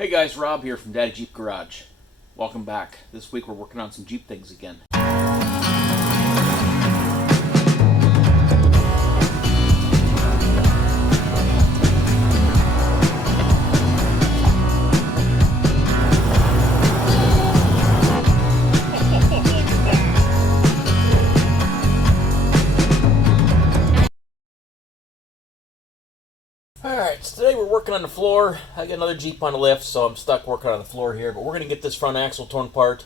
Hey guys, Rob here from Daddy Jeep Garage. Welcome back. This week we're working on some Jeep things again. Alright, so today we're working on the floor. I got another Jeep on the lift, so I'm stuck working on the floor here. But we're going to get this front axle torn apart,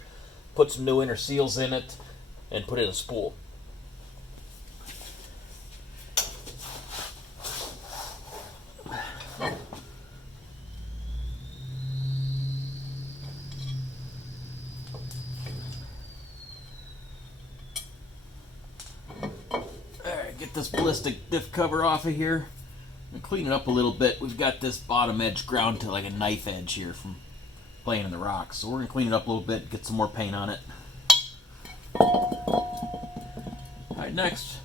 put some new inner seals in it, and put in a spool. Alright, get this ballistic diff cover off of here. And clean it up a little bit. We've got this bottom edge ground to like a knife edge here from playing in the rocks. So we're going to clean it up a little bit, get some more paint on it. Alright, next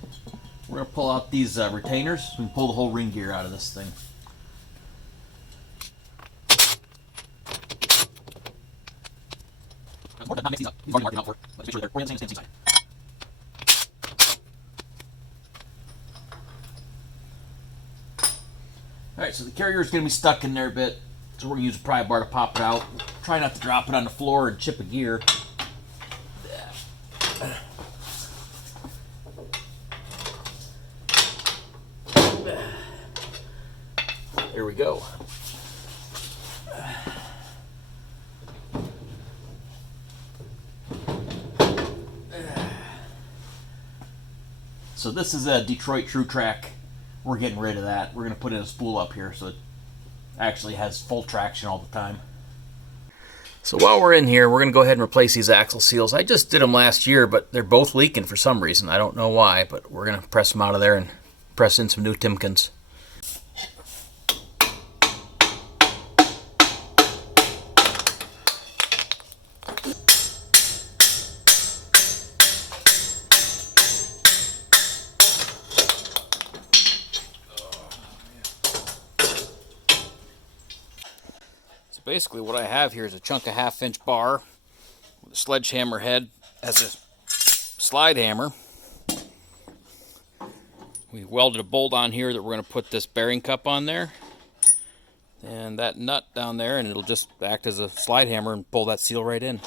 we're going to pull out these retainers. We can pull the whole ring gear out of this thing. Not mix these up. These are already marked out for. Let's make sure they're oriented the same side. Alright, so the carrier is going to be stuck in there a bit, so we're going to use a pry bar to pop it out. Try not to drop it on the floor and chip a gear. There we go. So this is a Detroit TrueTrac. We're getting rid of that. We're going to put in a spool up here so it actually has full traction all the time. So while we're in here, we're going to go ahead and replace these axle seals. I just did them last year, but they're both leaking for some reason. I don't know why, but we're going to press them out of there and press in some new Timkins. Basically what I have here is a chunk of 1/2-inch bar with a sledgehammer head as a slide hammer. We welded a bolt on here that we're going to put this bearing cup on there, and that nut down there, and it'll just act as a slide hammer and pull that seal right in.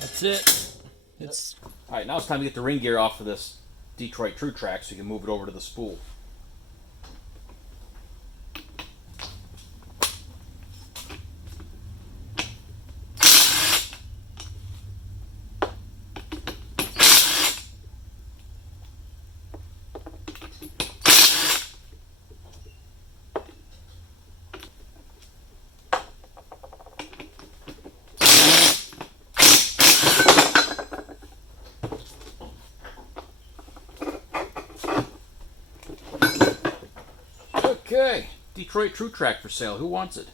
That's it. Alright, now it's time to get the ring gear off of this Detroit TrueTrac so you can move it over to the spool. Okay, Detroit TrueTrac for sale. Who wants it?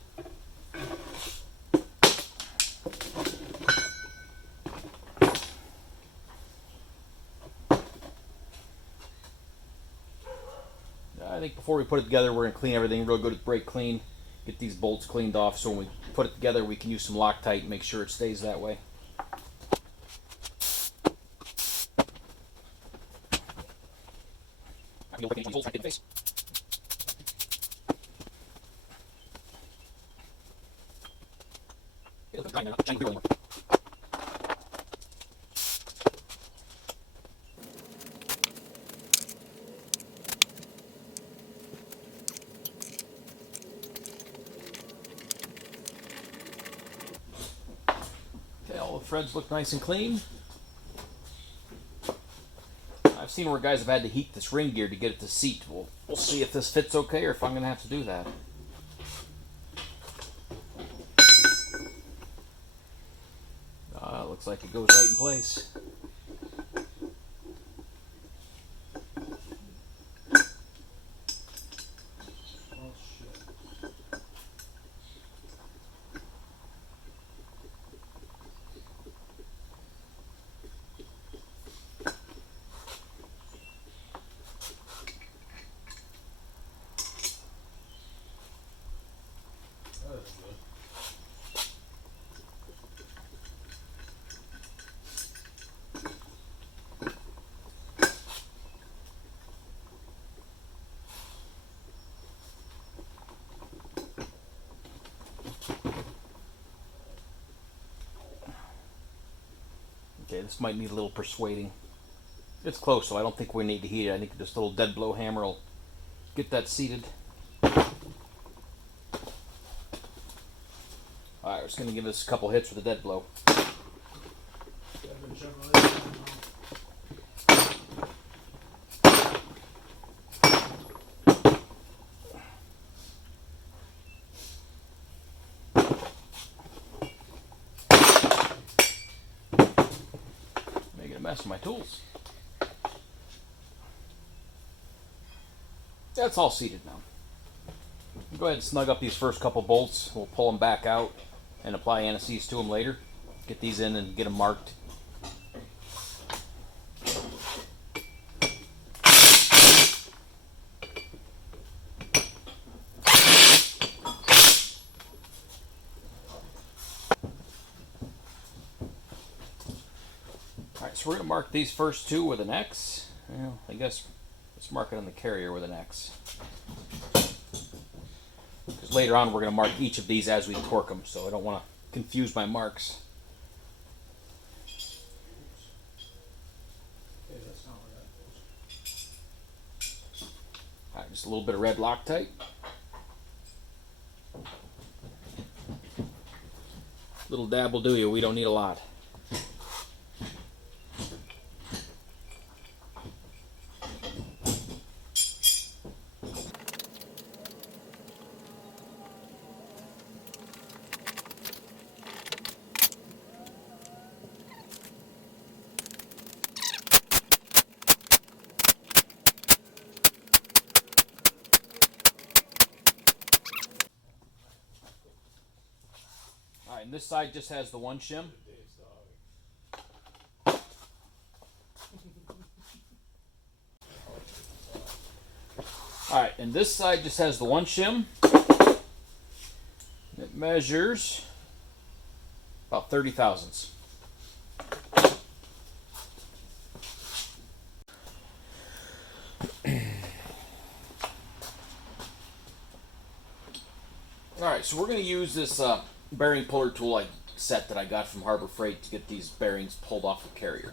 I think before we put it together, we're going to clean everything real good with brake clean. Get these bolts cleaned off so when we put it together, we can use some Loctite and make sure it stays that way. Okay, all the threads look nice and clean. I've seen where guys have had to heat this ring gear to get it to seat. We'll see if this fits okay or if I'm going to have to do that. Looks like it goes right in place. Okay, this might need a little persuading. It's close, so I don't think we need to heat it. I think this little dead blow hammer will get that seated. Alright, we're just going to give this a couple hits with a dead blow. Mess with my tools. That's all seated now. Go ahead and snug up these first couple bolts. We'll pull them back out and apply anti-seize to them later. Get these in and get them marked. So we're going to mark these first two with an X. Well, I guess let's mark it on the carrier with an X. Because later on we're going to mark each of these as we torque them, so I don't want to confuse my marks. Alright, just a little bit of red Loctite. Little dab will do you, we don't need a lot. And this side just has the one shim. Alright, and this side just has the one shim. It measures about 30 thousandths. Alright, so we're going to use this bearing puller tool set that I got from Harbor Freight to get these bearings pulled off the carrier.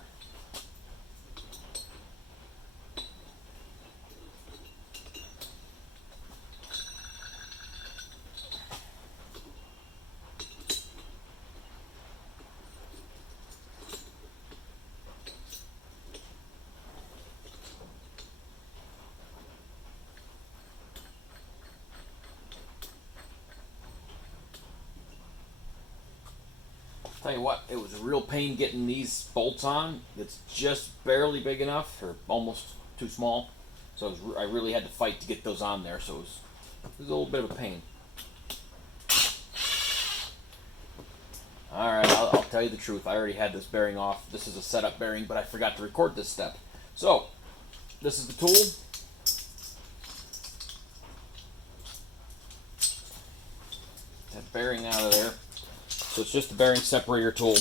Tell you what, it was a real pain getting these bolts on. It's just barely big enough, or almost too small. So I really had to fight to get those on there. So it was a little bit of a pain. All right, I'll tell you the truth. I already had this bearing off. This is a setup bearing, but I forgot to record this step. So this is the tool. That bearing out of there. So it's just the bearing separator tool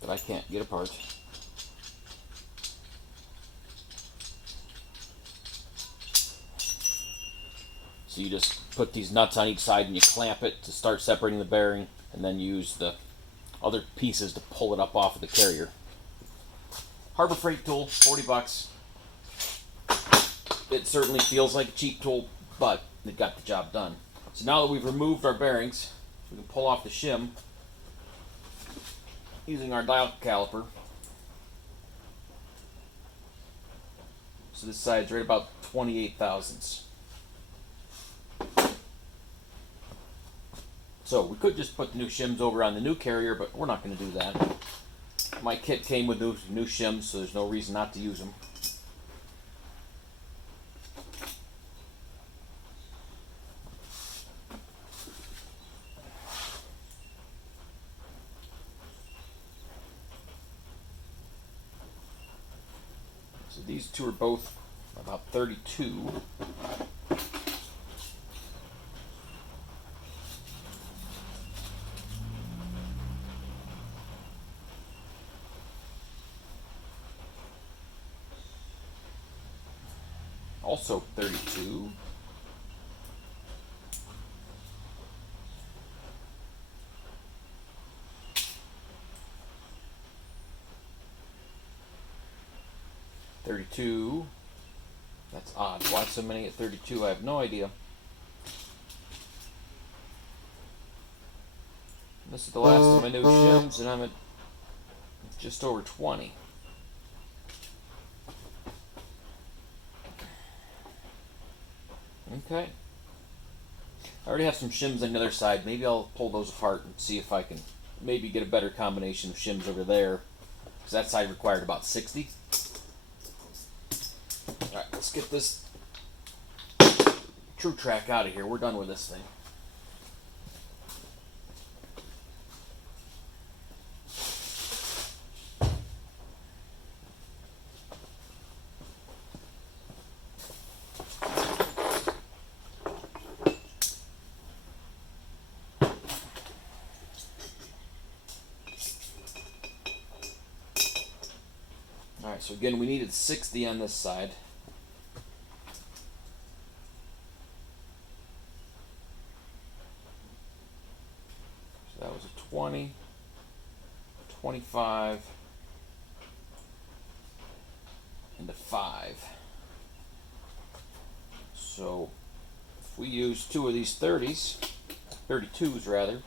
that I can't get apart. So you just put these nuts on each side and you clamp it to start separating the bearing, and then use the other pieces to pull it up off of the carrier. Harbor Freight tool, 40 bucks. It certainly feels like a cheap tool, but it got the job done. So now that we've removed our bearings, we can pull off the shim using our dial caliper. So this side's right about 28 thousandths. So we could just put the new shims over on the new carrier, but we're not going to do that. My kit came with new shims, so there's no reason not to use them. So these two are both about 32. Also 32. That's odd. Why so many at 32? I have no idea. This is the last of my new shims, and I'm at just over 20. Okay. I already have some shims on the other side. Maybe I'll pull those apart and see if I can maybe get a better combination of shims over there, because that side required about 60. Alright, let's get this TrueTrac out of here. We're done with this thing. Alright, so again, we needed 60 on this side. So that was a 20, 25, and a 5. So if we use two of these 30s, 32s rather,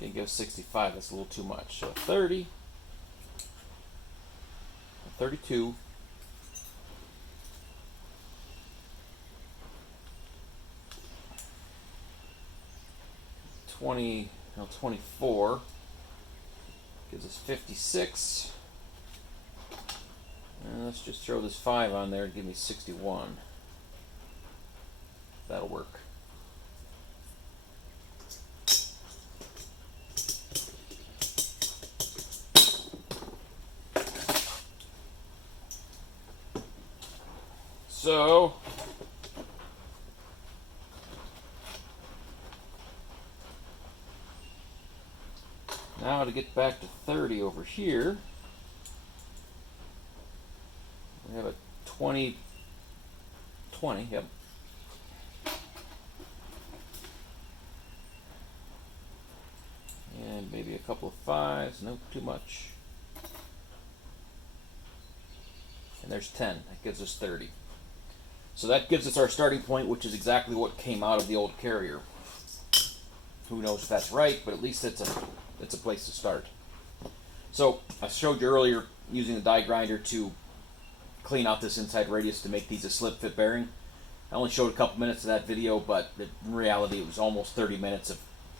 can give 65, that's a little too much. So 30, 32, 24 gives us 56. And let's just throw this 5 on there and give me 61. That'll work. So now to get back to 30 over here, we have a 20, yep. And maybe a couple of 5s, nope, too much. And there's 10, that gives us 30. So that gives us our starting point, which is exactly what came out of the old carrier. Who knows if that's right, but at least it's a place to start. So I showed you earlier using the die grinder to clean out this inside radius to make these a slip fit bearing. I only showed a couple minutes of that video, but in reality it was almost 30 minutes of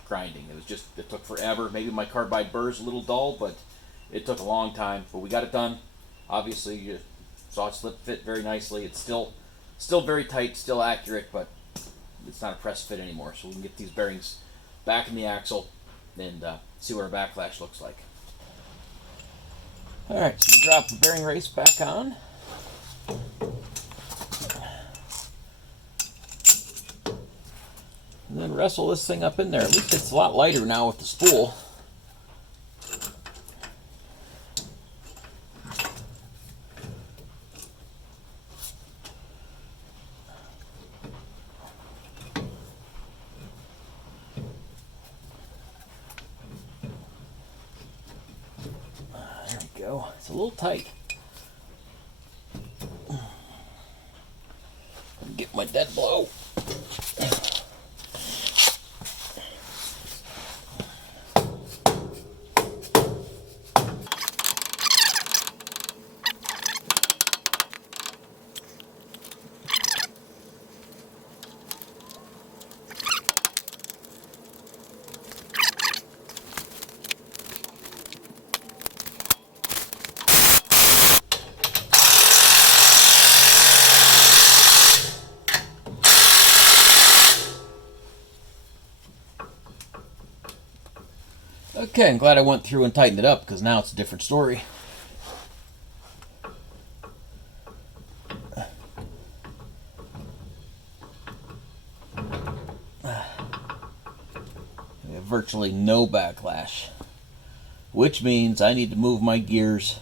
grinding. It took forever. Maybe my carbide burr is a little dull, but it took a long time. But we got it done. Obviously you saw it slip fit very nicely. It's still very tight, still accurate, but it's not a press fit anymore. So we can get these bearings back in the axle and see what our backlash looks like. Alright, so we drop the bearing race back on. And then wrestle this thing up in there. At least it's a lot lighter now with the spool. There we go. It's a little tight. Get my dead blow. Okay, I'm glad I went through and tightened it up because now it's a different story. We have virtually no backlash, which means I need to move my gears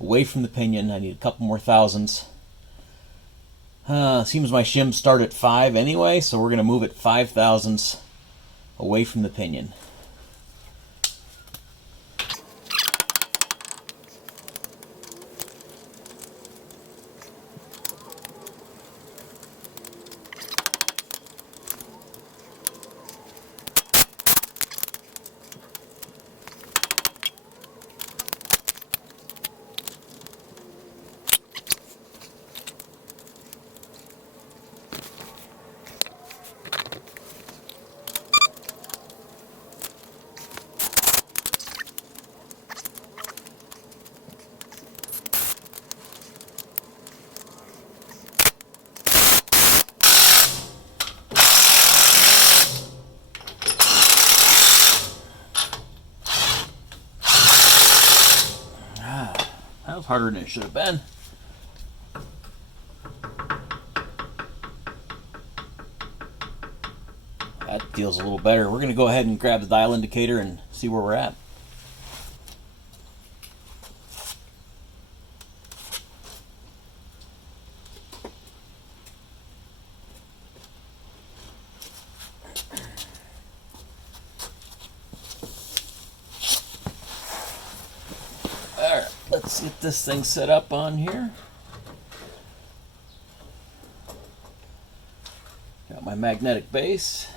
away from the pinion. I need a couple more thousandths. Seems my shims start at 5 anyway, so we're going to move it 5 thousandths away from the pinion. That was harder than it should have been. That feels a little better. We're going to go ahead and grab the dial indicator and see where we're at. Alright, let's get this thing set up on here. Got my magnetic base.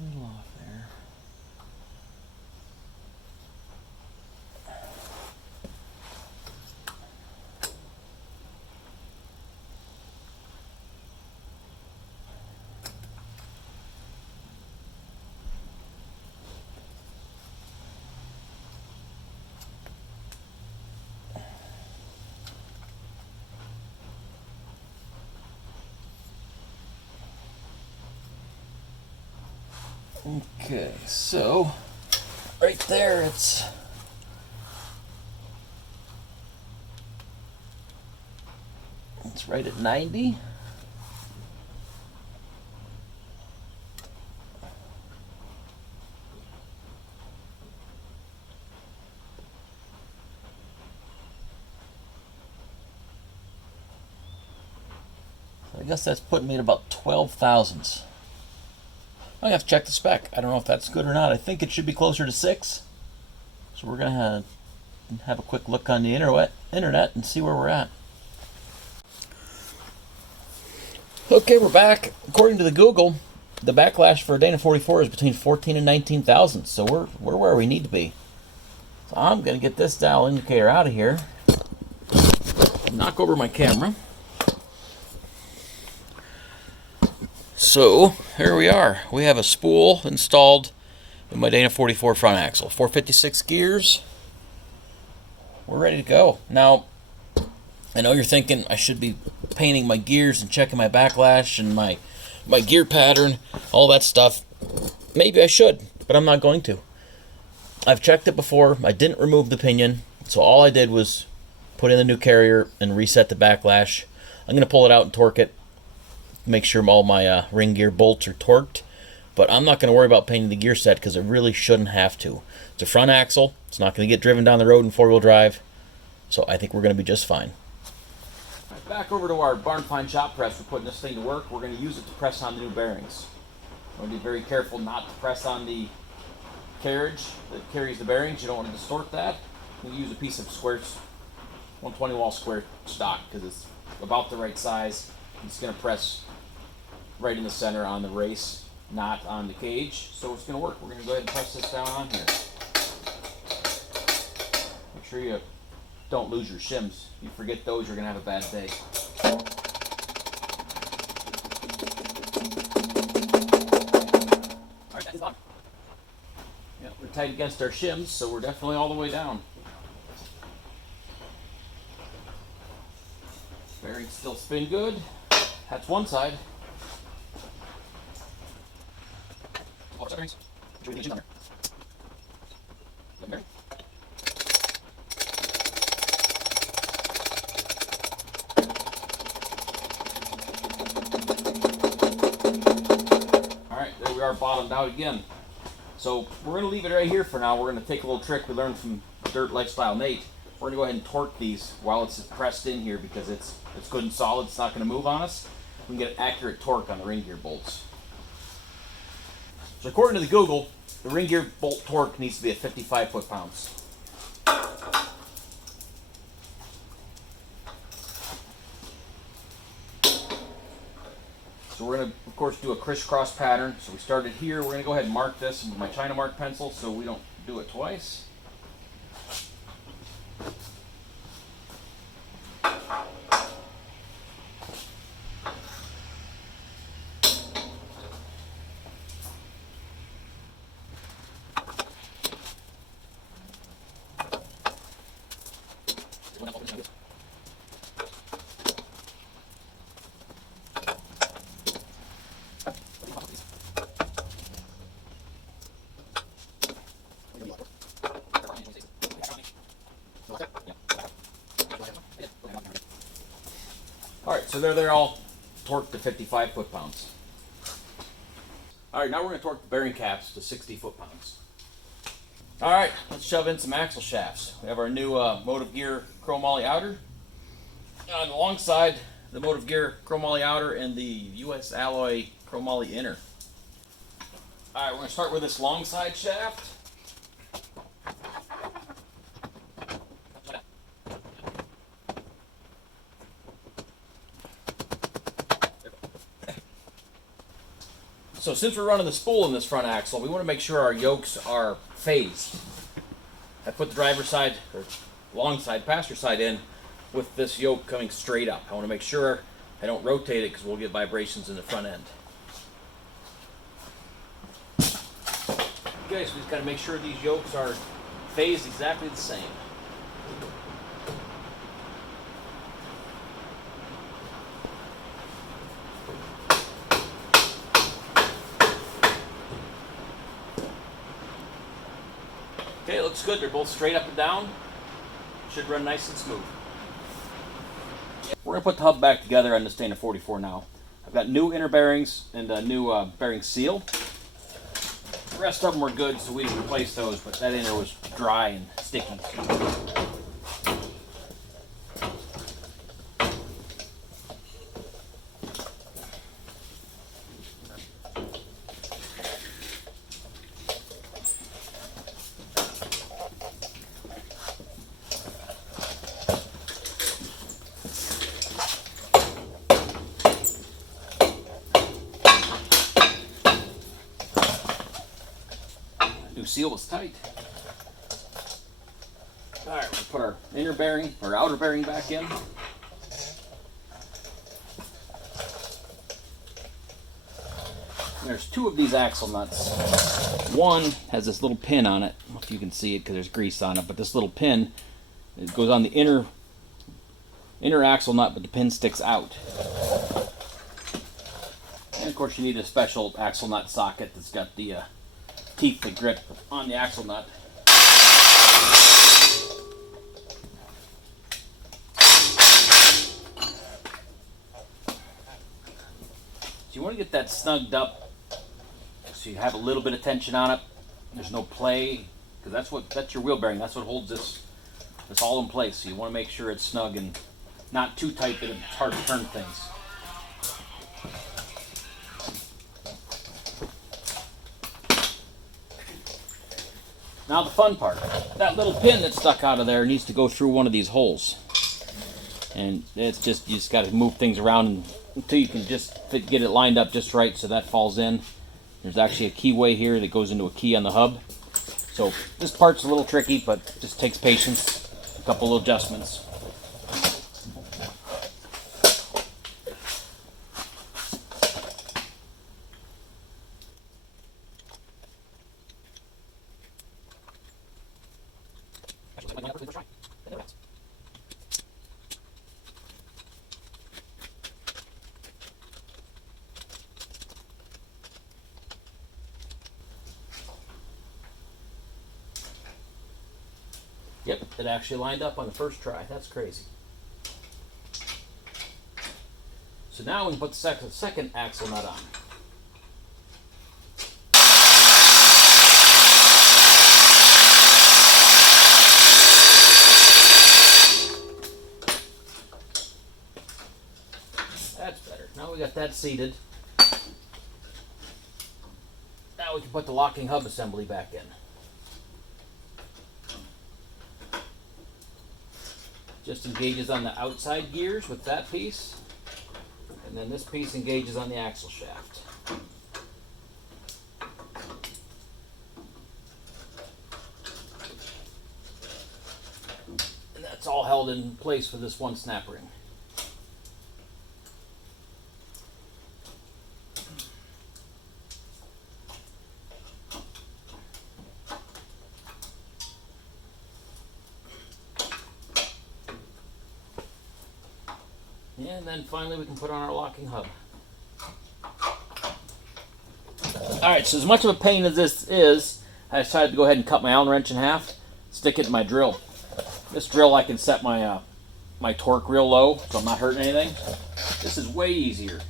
A little off there. Okay, so right there it's right at 90. So I guess that's putting me at about 12 thousandths. I have to check the spec. I don't know if that's good or not. I think it should be closer to 6. So we're going to have a quick look on the internet and see where we're at. Okay, we're back. According to the Google, the backlash for a Dana 44 is between 14 and 19 thousandths. So we're where we need to be. So I'm going to get this dial indicator out of here. Knock over my camera. So here we are. We have a spool installed in my Dana 44 front axle. 456 gears. We're ready to go. Now, I know you're thinking I should be painting my gears and checking my backlash and my gear pattern, all that stuff. Maybe I should, but I'm not going to. I've checked it before. I didn't remove the pinion, so all I did was put in the new carrier and reset the backlash. I'm going to pull it out and torque it. Make sure all my ring gear bolts are torqued, but I'm not going to worry about painting the gear set because I really shouldn't have to. It's a front axle. It's not going to get driven down the road in four-wheel drive, so I think we're going to be just fine. Right, back over to our barn find shop press. We're putting this thing to work. We're going to use it to press on the new bearings. We're going to be very careful not to press on the carriage that carries the bearings. You don't want to distort that. We use a piece of square, 120 wall square stock because it's about the right size. It's going to press right in the center on the race, not on the cage, so it's going to work. We're going to go ahead and press this down on here. Make sure you don't lose your shims. If you forget those, you're going to have a bad day. Alright, that's the bottom. Yeah, we're tight against our shims, so we're definitely all the way down. Bearings still spin good. That's one side. Alright, there we are, bottomed out again. So we're going to leave it right here for now. We're going to take a little trick we learned from Dirt Lifestyle Nate. We're going to go ahead and torque these while it's pressed in here because it's good and solid. It's not going to move on us. We can get accurate torque on the ring gear bolts. So according to the Google, the ring gear bolt torque needs to be at 55 foot-pounds. So we're going to, of course, do a crisscross pattern. So we started here. We're going to go ahead and mark this with my China mark pencil so we don't do it twice. Alright, so they're all torqued to 55 foot-pounds. Alright, now we're going to torque the bearing caps to 60 foot-pounds. Alright, let's shove in some axle shafts. We have our new Motive Gear chromoly outer. On the long side, the Motive Gear chromoly outer and the US alloy chromoly inner. Alright, we're going to start with this long side shaft. So since we're running the spool in this front axle, we want to make sure our yokes are phased. I put the driver's side, or long side, passenger side in with this yoke coming straight up. I want to make sure I don't rotate it because we'll get vibrations in the front end. Okay, so we've got to make sure these yokes are phased exactly the same. Okay, it looks good. They're both straight up and down. Should run nice and smooth. We're going to put the hub back together on this Dana 44 now. I've got new inner bearings and a new bearing seal. The rest of them were good, so we didn't replace those, but that inner was dry and sticky. New seal was tight. Alright, we'll put our inner bearing, or outer bearing back in. There's two of these axle nuts. One has this little pin on it. I don't know if you can see it because there's grease on it, but this little pin, it goes on the inner axle nut, but the pin sticks out. And of course you need a special axle nut socket that's got the teeth that grip on the axle nut. So you want to get that snugged up so you have a little bit of tension on it. There's no play, because that's your wheel bearing. That's what holds this all in place. So you want to make sure it's snug and not too tight that it's hard to turn things. Now the fun part, that little pin that's stuck out of there needs to go through one of these holes. And it's just, you just got to move things around until you can just get it lined up just right so that falls in. There's actually a keyway here that goes into a key on the hub. So this part's a little tricky, but just takes patience, a couple of adjustments. Yep, it actually lined up on the first try. That's crazy. So now we can put the second axle nut on. That's better. Now we got that seated. Now we can put the locking hub assembly back in. Just engages on the outside gears with that piece, and then this piece engages on the axle shaft. And that's all held in place for this one snap ring. And then finally we can put on our locking hub. Alright, so as much of a pain as this is, I decided to go ahead and cut my Allen wrench in half, stick it in my drill. This drill I can set my my torque real low so I'm not hurting anything. This is way easier.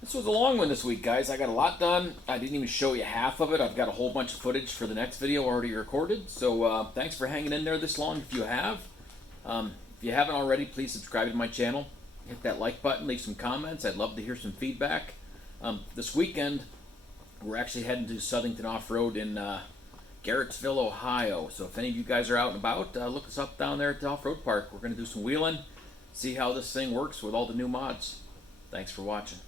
This was a long one this week, guys. I got a lot done. I didn't even show you half of it. I've got a whole bunch of footage for the next video already recorded. So thanks for hanging in there this long if you have. If you haven't already, please subscribe to my channel. Hit that like button, leave some comments. I'd love to hear some feedback. This weekend, we're actually heading to Southington Off-Road in Garrettsville, Ohio. So if any of you guys are out and about, look us up down there at the off-road park. We're going to do some wheeling, see how this thing works with all the new mods. Thanks for watching.